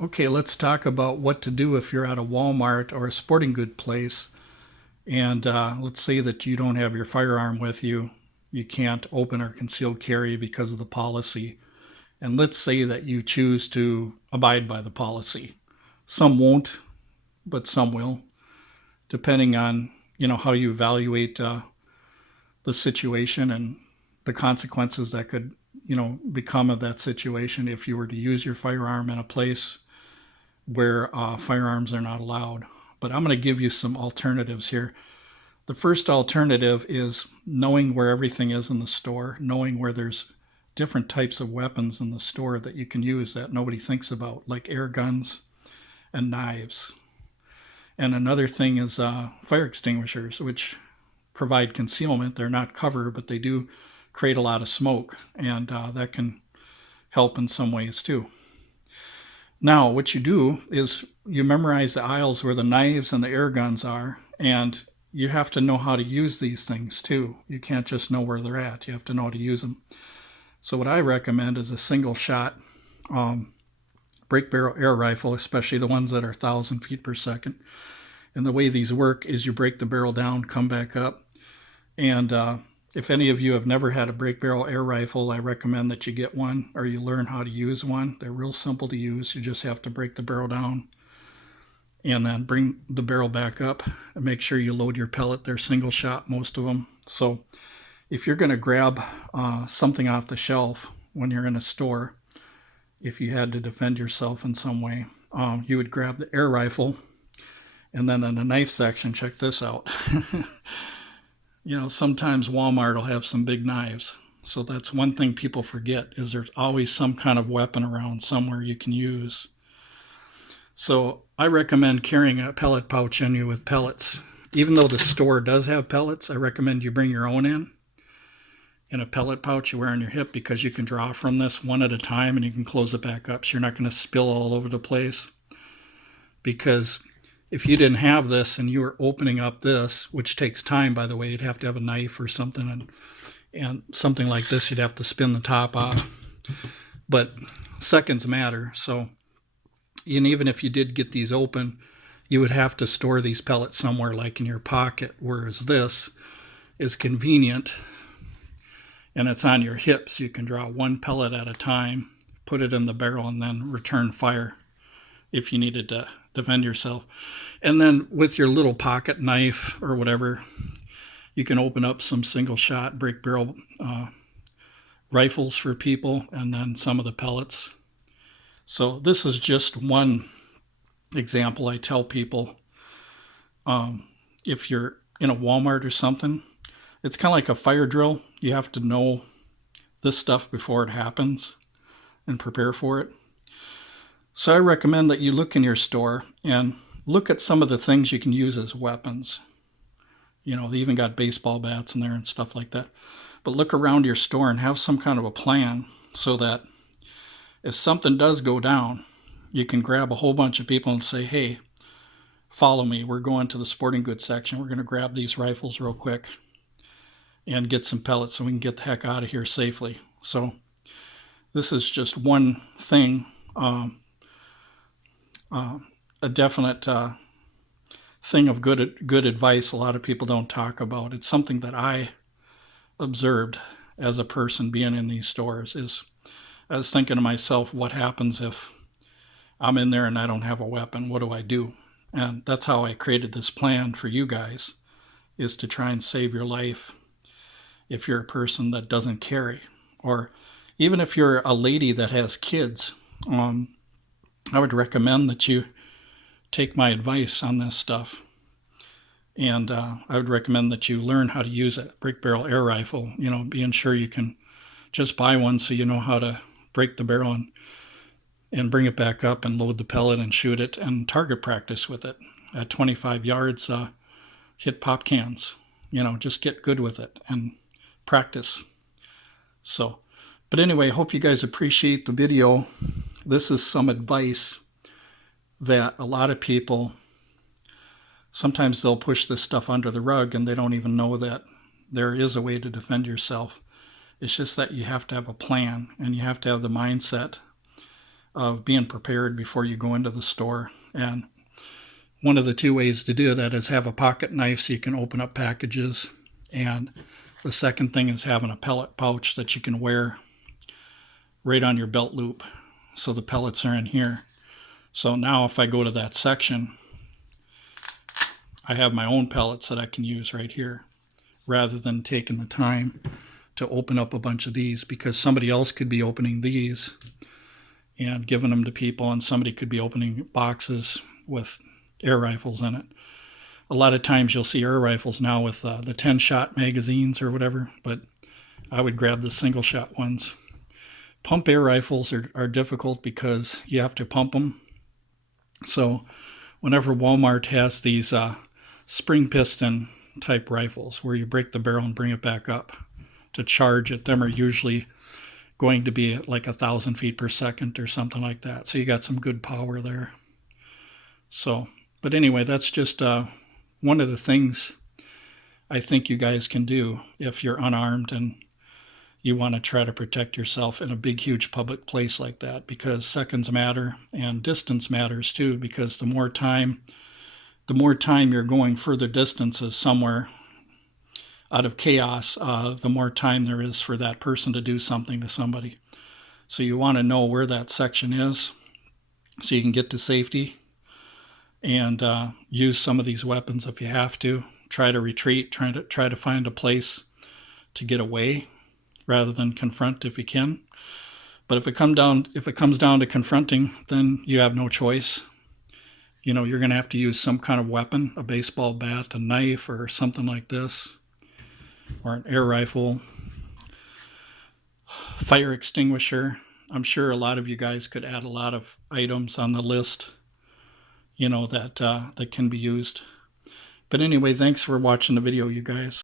Okay, let's talk about what to do if you're at a Walmart or a sporting good place, and let's say that you don't have your firearm with you. You can't open or concealed carry because of the policy. And let's say that you choose to abide by the policy. Some won't, but some will, depending on how you evaluate the situation and the consequences that could become of that situation if you were to use your firearm in a place where firearms are not allowed. But I'm going to give you some alternatives here. The first alternative is knowing where everything is in the store, knowing where there's different types of weapons in the store that you can use that nobody thinks about, like air guns and knives. And another thing is fire extinguishers, which provide concealment. They're not cover, but they do create a lot of smoke, and that can help in some ways too. Now, what you do is you memorize the aisles where the knives and the air guns are, and you have to know how to use these things too. You can't just know where they're at, you have to know how to use them. So, what I recommend is a single shot break barrel air rifle, especially the ones that are 1,000 feet per second. And the way these work is you break the barrel down, come back up, and if any of you have never had a break barrel air rifle, I recommend that you get one or you learn how to use one. They're real simple to use. You just have to break the barrel down and then bring the barrel back up and make sure you load your pellet. They're single shot, most of them. So if you're going to grab something off the shelf when you're in a store, if you had to defend yourself in some way, you would grab the air rifle. And then in the knife section, check this out. Sometimes Walmart will have some big knives. So that's one thing people forget is there's always some kind of weapon around somewhere you can use. So I recommend carrying a pellet pouch in you with pellets. Even though the store does have pellets, I recommend you bring your own in a pellet pouch you wear on your hip, because you can draw from this one at a time and you can close it back up so you're not going to spill all over the place. Because if you didn't have this and you were opening up this, which takes time, by the way, you'd have to have a knife or something, and something like this, you'd have to spin the top off. But seconds matter. So, and even if you did get these open, you would have to store these pellets somewhere, like in your pocket, whereas this is convenient and it's on your hips. You can draw one pellet at a time, put it in the barrel, and then return fire if you needed to defend yourself. And then with your little pocket knife or whatever, you can open up some single shot break barrel rifles for people, and then some of the pellets. So this is just one example. I tell people, if you're in a Walmart or something, it's kind of like a fire drill. You have to know this stuff before it happens and prepare for it. So I recommend that you look in your store and look at some of the things you can use as weapons. They even got baseball bats in there and stuff like that. But look around your store and have some kind of a plan so that if something does go down, you can grab a whole bunch of people and say, hey, follow me. We're going to the sporting goods section. We're going to grab these rifles real quick and get some pellets so we can get the heck out of here safely. So this is just one thing. A definite thing of good advice a lot of people don't talk about. It's something that I observed as a person being in these stores. Is I was thinking to myself, what happens if I'm in there and I don't have a weapon? What do I do? And that's how I created this plan for you guys, is to try and save your life if you're a person that doesn't carry, or even if you're a lady that has kids. I would recommend that you take my advice on this stuff. And I would recommend that you learn how to use a break barrel air rifle, being sure you can just buy one so you know how to break the barrel and bring it back up and load the pellet and shoot it, and target practice with it. At 25 yards, hit pop cans. Just get good with it and practice. So, but anyway, hope you guys appreciate the video. This is some advice that a lot of people, sometimes they'll push this stuff under the rug and they don't even know that there is a way to defend yourself. It's just that you have to have a plan and you have to have the mindset of being prepared before you go into the store. And one of the two ways to do that is have a pocket knife so you can open up packages. And the second thing is having a pellet pouch that you can wear right on your belt loop. So the pellets are in here. So now if I go to that section, I have my own pellets that I can use right here, rather than taking the time to open up a bunch of these, because somebody else could be opening these and giving them to people, and somebody could be opening boxes with air rifles in it. A lot of times you'll see air rifles now with the 10-shot magazines or whatever, but I would grab the single-shot ones. Pump air rifles are difficult because you have to pump them. So whenever Walmart has these spring piston type rifles where you break the barrel and bring it back up to charge it, them are usually going to be at like 1,000 feet per second or something like that. So you got some good power there. So, but anyway, that's just one of the things I think you guys can do if you're unarmed and you want to try to protect yourself in a big, huge public place like that, because seconds matter and distance matters too, because the more time you're going further distances somewhere out of chaos, the more time there is for that person to do something to somebody. So you want to know where that section is so you can get to safety and use some of these weapons if you have to. Try to retreat, try to find a place to get away rather than confront if you can. But if it comes down to confronting, then you have no choice. You know, you're going to have to use some kind of weapon, a baseball bat, a knife, or something like this, or an air rifle, fire extinguisher. I'm sure a lot of you guys could add a lot of items on the list, you know, that can be used. But anyway, thanks for watching the video, you guys.